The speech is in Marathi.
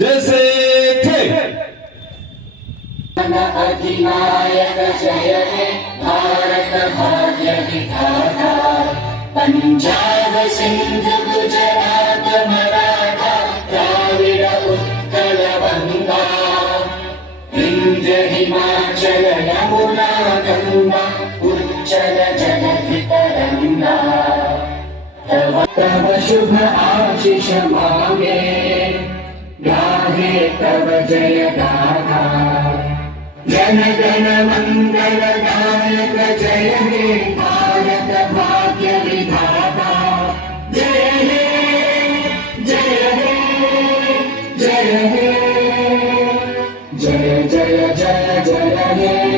जैसे थे। अधिनायक जय हे भारत भाग्य विधाता, पंजाब सिंध गुजरात मराठा द्राविड उत्कल गंगा, विंध्य हिमाचल यमुना गंगा उच्चल जलधि तरंगा। तव शुभ आशीष मांगे, गाहे तव जय गाथा। जन गण मंगल दायक जय हे भारत भाग्य विधाता। जय हे जय हे जय हे जय जय जय जय हे।